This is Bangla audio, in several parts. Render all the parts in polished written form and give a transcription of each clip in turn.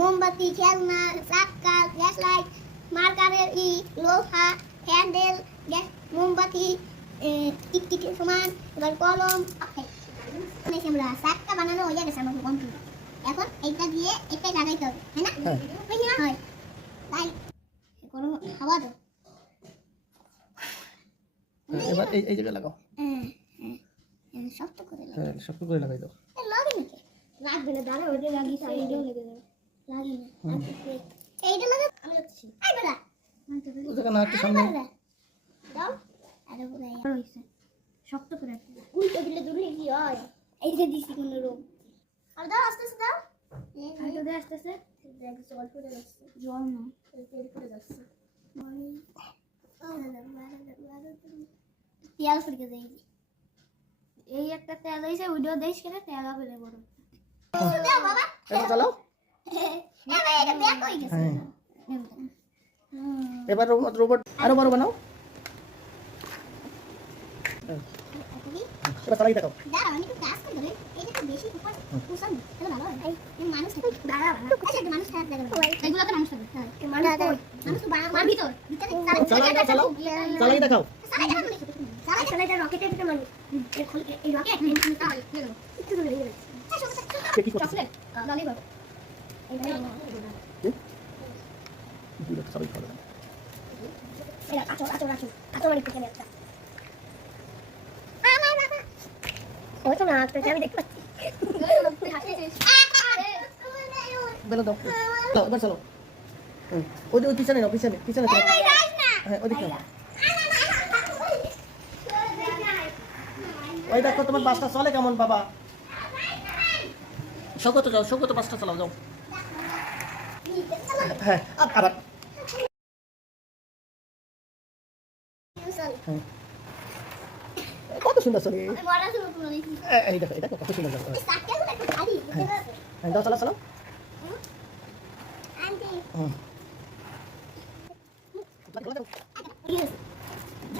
মোমবাতি, খেলনা, চাক্কা, গ্যাস লাইট, মার্কারের লোহা, হ্যান্ডেল, মোমবাতি, টিকটিকের সমান, এবার কলম। আমরা চাক্কা বানানো হয়ে গেছে আমাদের কমপ্লিট। এখন এইটা দিয়ে এটাই লাগাইতে হবে, তাই না? হয়। তাই করো, হাওয়া দাও। এবার এই জায়গায় লাগাও। শক্ত করে লাগাও। হ্যাঁ, শক্ত করে লাগাই দাও। লাগে নাকি? লাগবে না, দাঁড়া, ওইটা লাগিয়ে এইটাও লেগে যাবে। লাগে না। এইটা লাগা আমি যাচ্ছি। আই বাবা। ওই জায়গা না একটু সামনে দাও। আরে বলে হইছে। শক্ত করে উল্টো দিলে দূরে কি হয়? এই যে দিছি কোন রকম। আর দাও, আস্তে আস্তে দাও। এই তো দে আস্তে আস্তে। দেখ জল পড়ে যাচ্ছে। জল না, তেল পড়ে যাচ্ছে। তেল পড়ে যাই। এই একটা তেল হইছে, ভিডিও দেইছ কেন তেল হবে রে বড়। দাও বাবা। এবার চালাও। এবার এটা ব্যাক হয়ে গেছে। এবার রোবট আরো বড় বানাও। এবার চালাই দেখাও। দাঁড়াও, আমি একটু কাজ করে এইটা তো বেশি উপর কুশন তাহলে ভালো হয়। এই মানুষ থাকে, দাঁড়াও, আচ্ছা একটা মানুষ থাকে দেখো, এগুলোতে মানুষ থাকে। হ্যাঁ, মানুষ তো মার ভিতর চালাই দেখাও। চালাই দেখাও। চালাই রকেটের ভিতরে মানুষ এই রকেট তাহলে একটু দূরে গেছে। কি করছ? চকলেট ললিপপ এইটা দুটো সবাই খাবে। এটা আচো মানে কিনে একটা ওই তো না তো আমি দেখতে পাচ্ছি। বেলো দাও। চালাও, এবার চালাও। ওই পিছনে নাও, পিছনে চালাও। হ্যাঁ, ওদিকে নাও। ওই দেখো তোমার বাসটা চলে কেমন বাবা। সৌগত যাও, সৌগত বাসটা চালাও যাও। হ্যাঁ, আবার হ্যাঁ। কত সুন্দর চলে। এই দেখো, এটা কত সুন্দর চলে। হ্যাঁ, দাও, চালাও।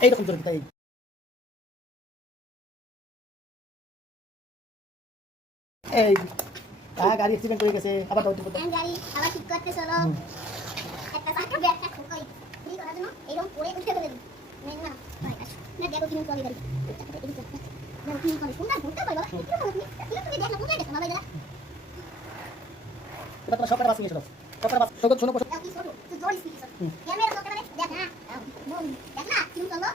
এইরকম করে তাই। এই গাড়ি অ্যাক্সিডেন্ট হয়ে গেছে, আবার দাও তো। গাড়ি আবার ঠিক করতে চলো। একটা চাকা ব্যাগটা ঠোকাই ফ্রি করার জন্য এরকম পড়ে উঠে ফেলে দিই। না না দেখো কিরকম চলে গাড়ি। চাকাটা এদিকে দেখো কিরকম করে সুন্দর ঘুরতে পারো বাবা। একটু ভালো তুমি দেখো কোথায় গেছে বাবা এরা। এবার তোমরা সকালে বাস নিয়ে এসো। সকালে বাস শোনো। কি ছোট তুই জোর স্পিড ক্যামেরা তো ক্যামেরা দেখ না। দেখ না কিরকম চলো।